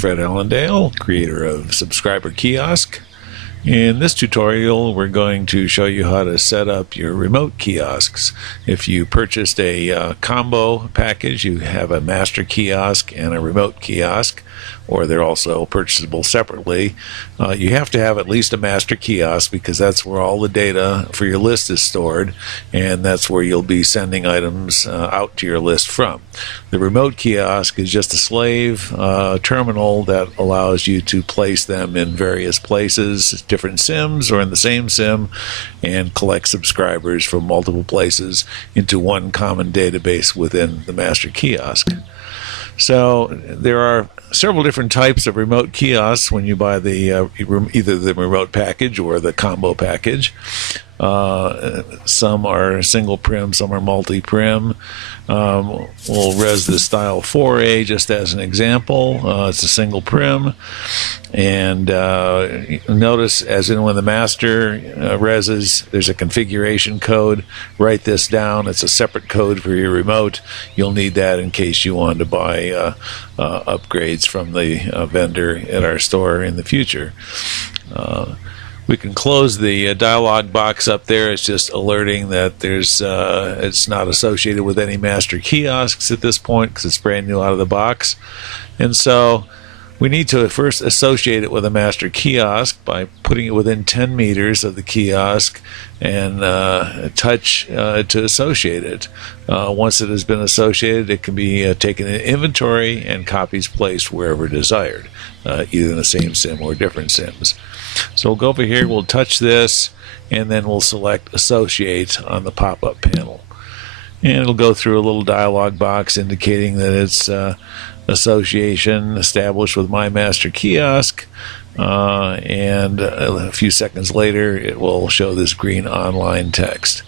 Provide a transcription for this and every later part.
Fred Allendale, creator of Subscriber Kiosk. In this tutorial, we're going to show you how to set up your remote kiosks. If you purchased a combo package, you have a master kiosk and a remote kiosk, or they're also purchasable separately. You have to have at least a master kiosk because that's where all the data for your list is stored, and that's where you'll be sending items out to your list from. The remote kiosk is just a slave terminal that allows you to place them in various places, different SIMs or in the same SIM, and collect subscribers from multiple places into one common database within the master kiosk. So there are several different types of remote kiosks when you buy the either the remote package or the combo package. Some are single prim, some are multi-prim. We'll res the style 4A just as an example. It's a single prim, and notice as in when the master reses, there's a configuration code. Write this down. It's a separate code for your remote. You'll need that in case you want to buy upgrades from the vendor at our store in the future. We can close the dialog box up there. It's just alerting that there's it's not associated with any master kiosks at this point because it's brand new out of the box. And so we need to first associate it with a master kiosk by putting it within 10 meters of the kiosk and touch to associate it. Once it has been associated, it can be taken in inventory and copies placed wherever desired, either in the same SIM or different SIMs. So we'll go over here, we'll touch this, and then we'll select Associate on the pop-up panel. And it'll go through a little dialog box indicating that it's association established with my master kiosk, and a few seconds later it will show this green online text.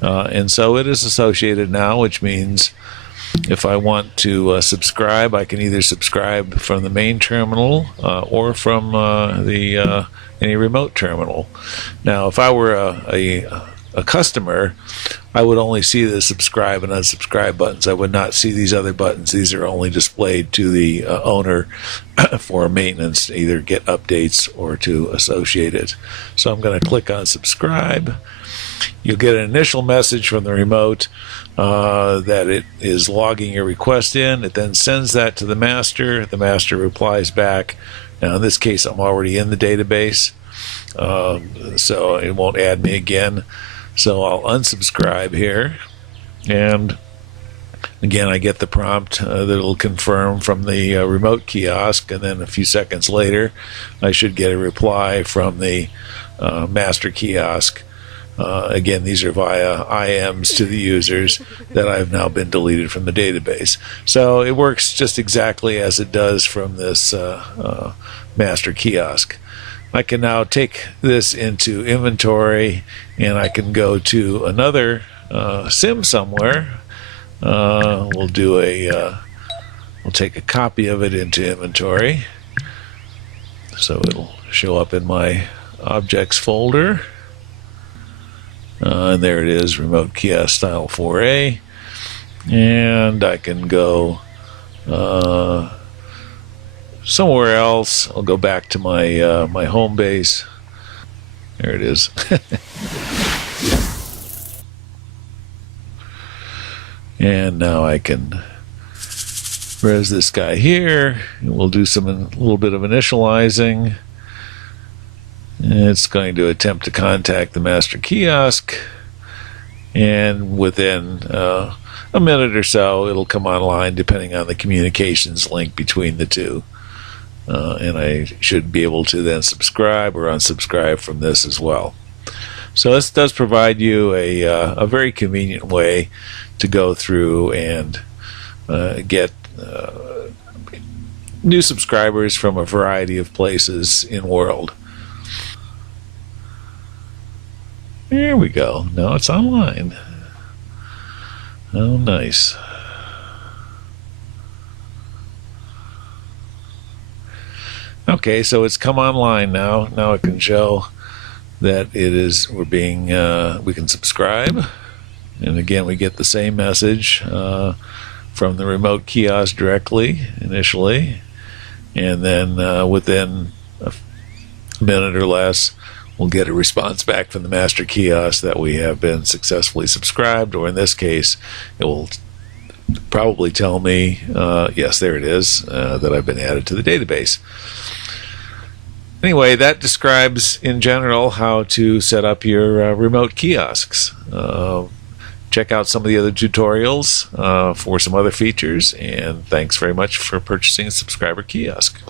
And so it is associated now, which means if I want to subscribe, I can either subscribe from the main terminal or from any remote terminal. Now, if I were a customer, I would only see the subscribe and unsubscribe buttons. I would not see these other buttons. These are only displayed to the owner for maintenance, either get updates or to associate it. So I'm going to click on subscribe. You'll get an initial message from the remote that it is logging your request in. It then sends that to the master. The master replies back. Now in this case I'm already in the database, so it won't add me again. So I'll unsubscribe here, and again I get the prompt that it'll confirm from the remote kiosk, and then a few seconds later I should get a reply from the master kiosk. Again, these are via IMs to the users that I've now been deleted from the database. So it works just exactly as it does from this master kiosk. I can now take this into inventory, and I can go to another SIM somewhere. We'll take a copy of it into inventory, so it'll show up in my objects folder. And there it is, remote kiosk style 4A. And I can go somewhere else. I'll go back to my my home base. There it is. And now I can res this guy here. We'll do a little bit of initializing. It's going to attempt to contact the master kiosk, and within a minute or so it'll come online depending on the communications link between the two, and I should be able to then subscribe or unsubscribe from this as well. So this does provide you a very convenient way to go through and get new subscribers from a variety of places in the world. There we go. Now it's online. Oh, nice. Okay, so it's come online now. Now it can show that we can subscribe. And again, we get the same message from the remote kiosk directly initially. and then within a minute or less, we'll get a response back from the master kiosk that we have been successfully subscribed, or in this case, it will probably tell me, yes, there it is, that I've been added to the database. Anyway, that describes in general how to set up your remote kiosks. Check out some of the other tutorials for some other features, and thanks very much for purchasing a subscriber kiosk.